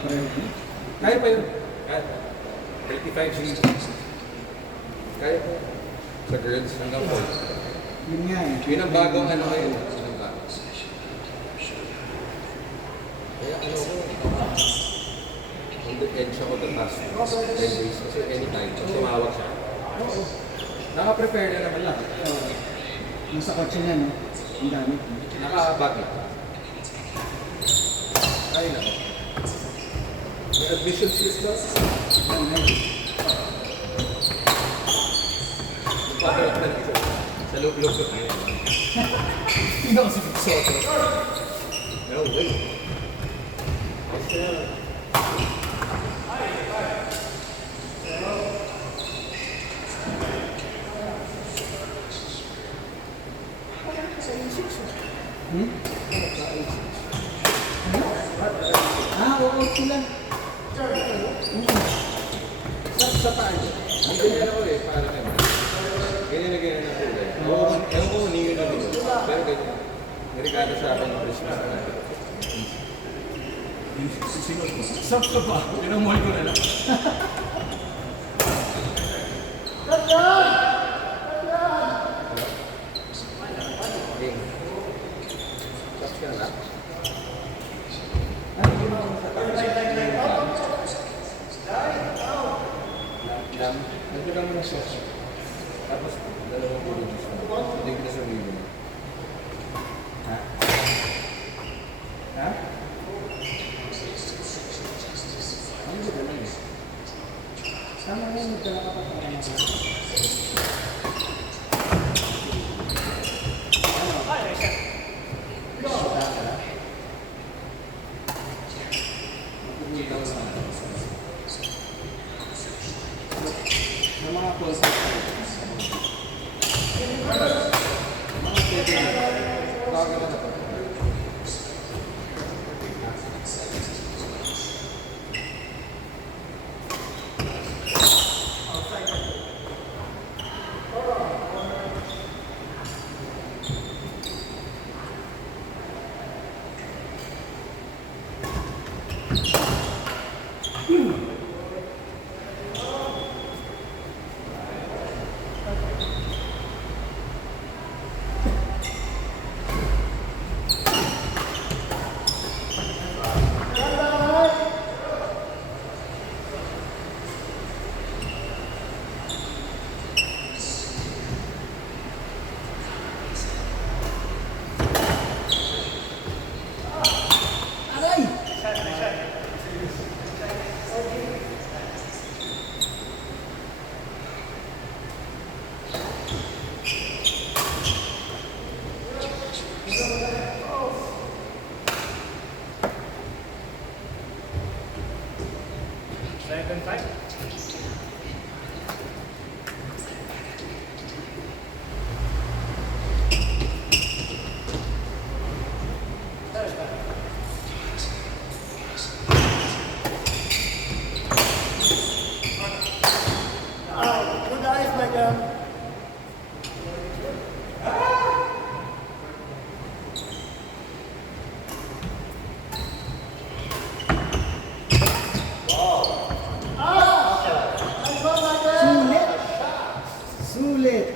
Kaya pa yun. Kaya. 35 seasons. Kaya po. Sa girls hanggang 4. Yun nga eh. Yun ang bagong ano ngayon. Kaya ano ko, on the edge ako the past 10 days. Kasi anytime, pag tumawag siya, naka-prepare na naman lang. Nasa kotse niya, no? Ang dami. Naka-bagay. Ay nako. May admission slip ba? Papalat na dito. Sa loob-loob ko tayo. Hindi ako si Soto. No way. Basta. Oo, sila. Sa tayo. Ang ganyan ako eh, para naman. Ganyan na ganyan na kulay. Ewan ko, niyo na dito. Pero ganyan. Nirigado sa akin ng Christmas na natin. Saan ka ba? Pinamol ko na lang. Okay. Tapos ka na. Nagbilang mo na siya. Tapos, dalawang puro juice mo. Hindi ko na sabihin mo. Ha? Ha? Ano ba naman eh? Tama na yun, nagdala ka pa sa mga. Ng mga concept. Mga pwede na. Bago na ito. Second time. Good eyes, madam. Sulit.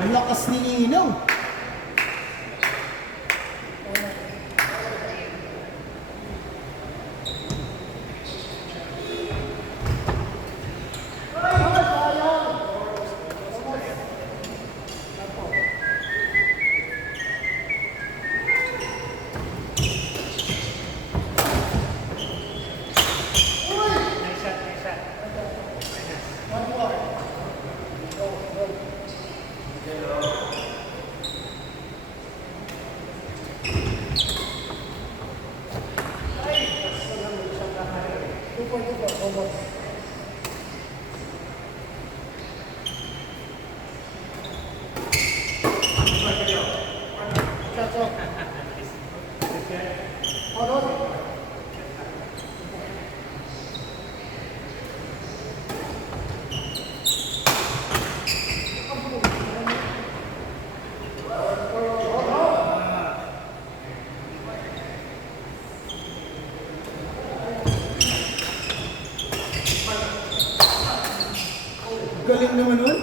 Ang lakas ni Ninong. Galing naman nun.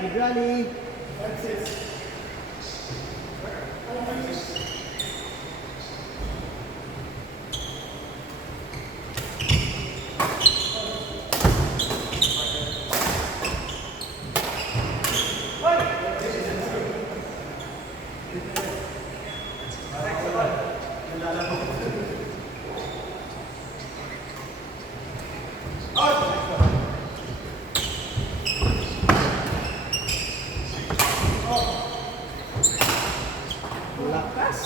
Good rally. Lakas.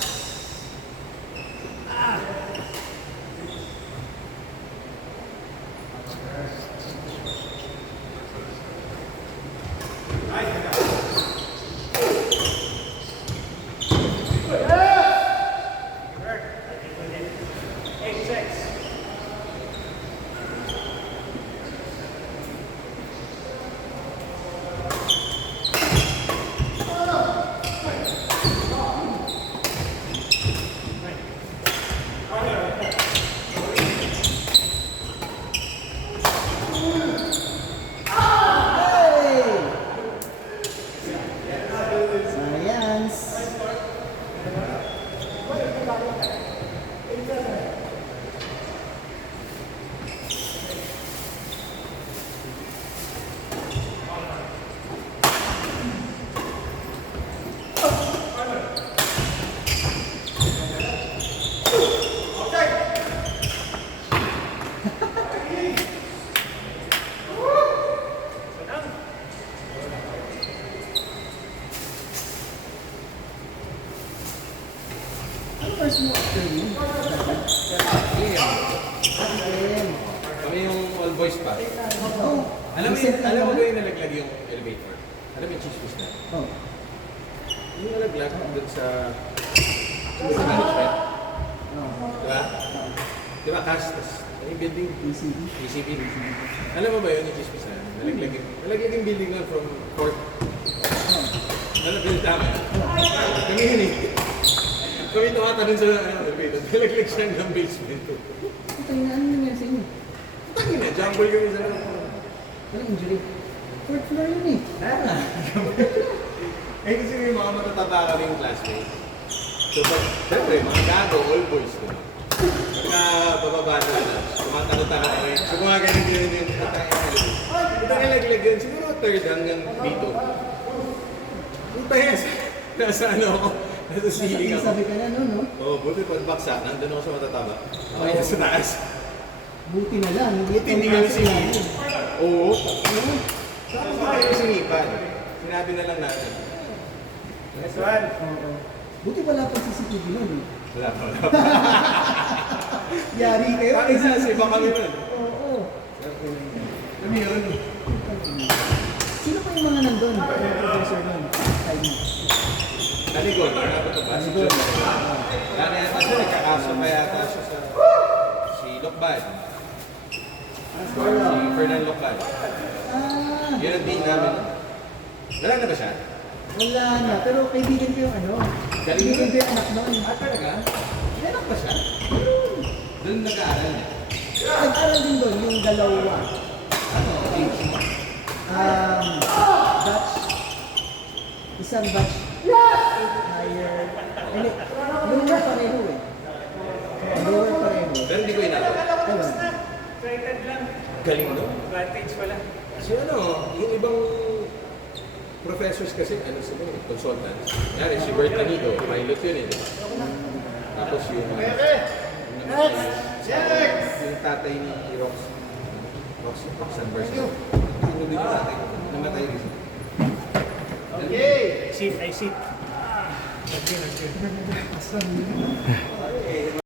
First mo after me? Kami yung all boys pa. Oh, Alam mo recent lang ba naman. yung nalaglag yung elevator? Alam mo yung chismis na? Oh. Yung nalaglag doon sa management. Oh. Diba? Diba, Castas? Ano yung building? PCB. PCB. Alam mo ba yun yung chismis na? Nalaglag yung building nun from court. Nalaglag tama. Kami yun eh. Kami tumatanong sa elevator. Nalaglag siya ng basement. Ito yung ano nangyari sa inyo? Tangin na, jumble kami sa lang. Anong injury? Fourth floor yun eh. Eh kasi may mga matataba kami yung classmates. So, syempre, mga gago, all boys. Diba? Pagka bababa na, tumatanong kami. So, mga ganun din yung ito nalaglag yun. Siguro third hanggang dito. Puta yes. Nasa ano ako. Nasa ceiling ako. Sabi ka na no? Oo, buti pag baksa, nandun ako sa matataba. Okay, nasa taas. Buti na lang. Buti hindi kami sinipan. Oo. Hindi kami sinipan. Sinabi na lang natin. Next one. Oo. Buti wala pang CCTV nun eh. Wala pa. Yari kayo. Bakit sasiba kami nun? Oo. Ano yun? Sino pa yung mga nandun? Yung professor nun? Time mo. Naligon, ano ba ito ba? Si John. Lalo yata siya, nagkakaso pa yata siya sa... Si Lokbad. Si Fernan Lokbad. Ah, Yun ang dean namin. Wala na ba siya? wala na. Pero kaibigan ko yung ano. Kaibigan ko yung anak nun. Ah, talaga? Meron pa siya? Doon nag-aaral niya. Nag-aral din doon yung dalawa. Ano? Age mo? Batch. Isang batch. Higher. Hindi. Lower pareho eh. Lower pareho. Pero hindi ko inabot. Ewan. Galing no? Kasi ano, yung ibang professors kasi, ano sila, consultants. Yan, si Bert Anigo, pilot yun eh. Tapos yung... yung tatay ni Roxanne Barcelona. Yung din yung tatay ko. Namatay rin. Sit, I sit. Okay.